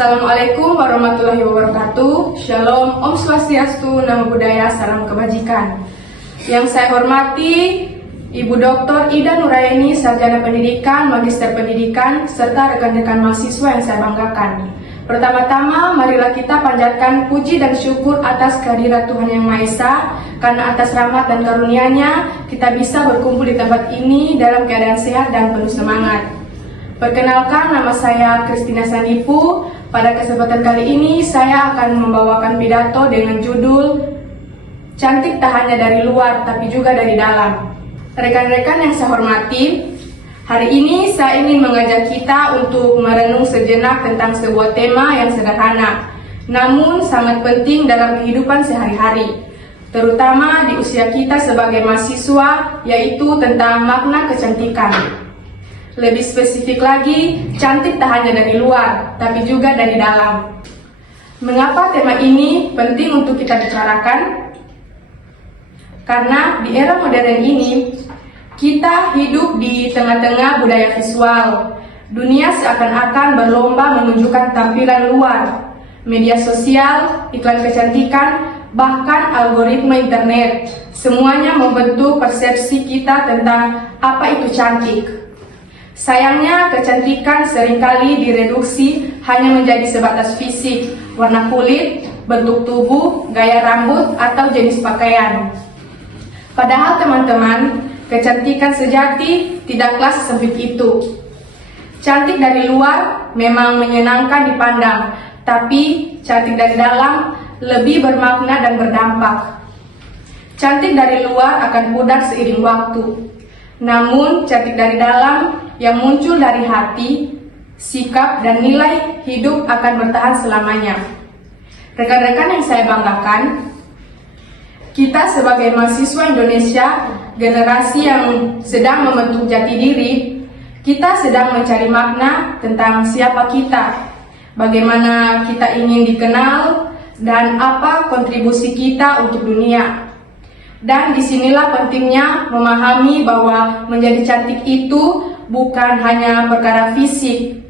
Assalamualaikum warahmatullahi wabarakatuh. Shalom, Om Swastiastu, Namo Buddhaya, Salam Kebajikan. Yang saya hormati Ibu Dr. Ida Nuraini, Sarjana Pendidikan, Magister Pendidikan, serta rekan-rekan mahasiswa yang saya banggakan. Pertama-tama, marilah kita panjatkan puji dan syukur atas kehadirat Tuhan Yang Maha Esa, karena atas rahmat dan karunia-Nya kita bisa berkumpul di tempat ini dalam keadaan sehat dan penuh semangat. Perkenalkan, nama saya Christina Sandipu. Pada kesempatan kali ini saya akan membawakan pidato dengan judul Cantik tak hanya dari luar tapi juga dari dalam. Rekan-rekan yang saya hormati, hari ini saya ingin mengajak kita untuk merenung sejenak tentang sebuah tema yang sederhana, namun sangat penting dalam kehidupan sehari-hari, terutama di usia kita sebagai mahasiswa, yaitu tentang makna kecantikan. Lebih spesifik lagi, cantik tak hanya dari luar, tapi juga dari dalam. Mengapa tema ini penting untuk kita bicarakan? Karena di era modern ini, kita hidup di tengah-tengah budaya visual. Dunia seakan-akan berlomba menunjukkan tampilan luar. Media sosial, iklan kecantikan, bahkan algoritma internet, semuanya membentuk persepsi kita tentang apa itu cantik. Sayangnya, kecantikan seringkali direduksi hanya menjadi sebatas fisik, warna kulit, bentuk tubuh, gaya rambut, atau jenis pakaian. Padahal teman-teman, kecantikan sejati tidaklah sesempit itu. Cantik dari luar memang menyenangkan dipandang, tapi cantik dari dalam lebih bermakna dan berdampak. Cantik dari luar akan pudar seiring waktu. Namun, cantik dari dalam yang muncul dari hati, sikap, dan nilai hidup akan bertahan selamanya. Rekan-rekan yang saya banggakan, kita sebagai mahasiswa Indonesia, generasi yang sedang membentuk jati diri, kita sedang mencari makna tentang siapa kita, bagaimana kita ingin dikenal, dan apa kontribusi kita untuk dunia. Dan disinilah pentingnya memahami bahwa menjadi cantik itu bukan hanya perkara fisik,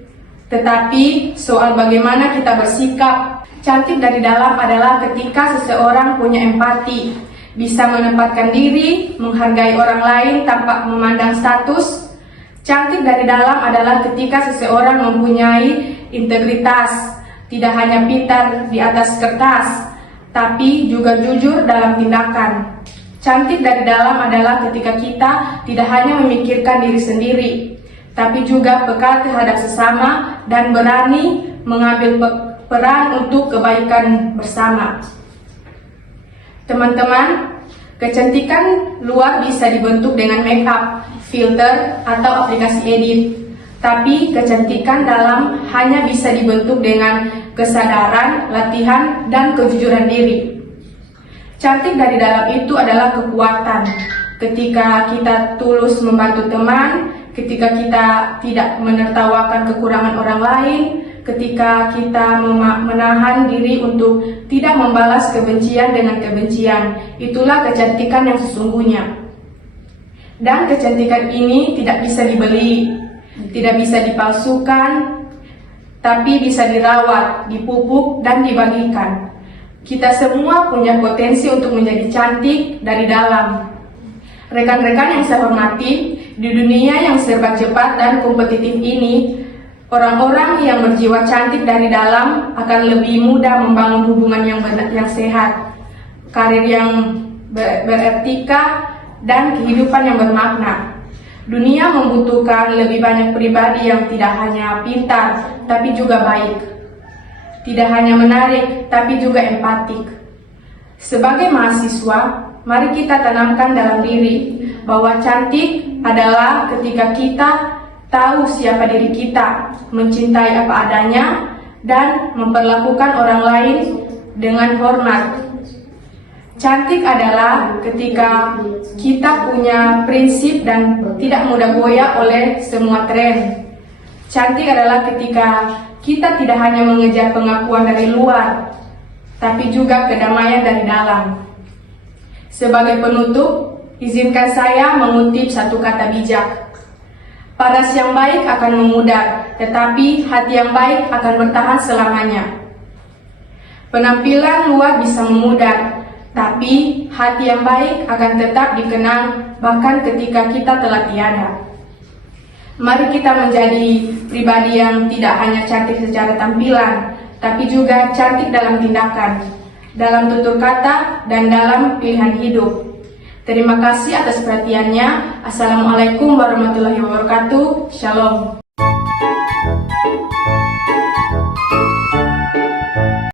tetapi soal bagaimana kita bersikap. Cantik dari dalam adalah ketika seseorang punya empati, bisa menempatkan diri, menghargai orang lain tanpa memandang status. Cantik dari dalam adalah ketika seseorang mempunyai integritas, tidak hanya pintar di atas kertas, tapi juga jujur dalam tindakan. Cantik dari dalam adalah ketika kita tidak hanya memikirkan diri sendiri, tapi juga peka terhadap sesama dan berani mengambil peran untuk kebaikan bersama. Teman-teman, kecantikan luar bisa dibentuk dengan make up, filter, atau aplikasi edit. Tapi kecantikan dalam hanya bisa dibentuk dengan kesadaran, latihan, dan kejujuran diri. Cantik dari dalam itu adalah kekuatan. Ketika kita tulus membantu teman, ketika kita tidak menertawakan kekurangan orang lain, ketika kita menahan diri untuk tidak membalas kebencian dengan kebencian, itulah kecantikan yang sesungguhnya. Dan kecantikan ini tidak bisa dibeli, tidak bisa dipalsukan, tapi bisa dirawat, dipupuk, dan dibagikan. Kita semua punya potensi untuk menjadi cantik dari dalam. Rekan-rekan yang saya hormati, di dunia yang serba cepat dan kompetitif ini, orang-orang yang berjiwa cantik dari dalam akan lebih mudah membangun hubungan yang sehat, karir yang beretika, dan kehidupan yang bermakna. Dunia membutuhkan lebih banyak pribadi yang tidak hanya pintar, tapi juga baik. Tidak hanya menarik, tapi juga empatik. Sebagai mahasiswa, mari kita tanamkan dalam diri bahwa cantik adalah ketika kita tahu siapa diri kita, mencintai apa adanya, dan memperlakukan orang lain dengan hormat. Cantik adalah ketika kita punya prinsip dan tidak mudah goyah oleh semua tren. Cantik adalah ketika kita tidak hanya mengejar pengakuan dari luar, tapi juga kedamaian dari dalam. Sebagai penutup, izinkan saya mengutip satu kata bijak. Paras yang baik akan memudar, tetapi hati yang baik akan bertahan selamanya. Penampilan luar bisa memudar, tapi hati yang baik akan tetap dikenang bahkan ketika kita telah tiada. Mari kita menjadi pribadi yang tidak hanya cantik secara tampilan, tapi juga cantik dalam tindakan, dalam tutur kata, dan dalam pilihan hidup. Terima kasih atas perhatiannya. Assalamualaikum warahmatullahi wabarakatuh. Shalom.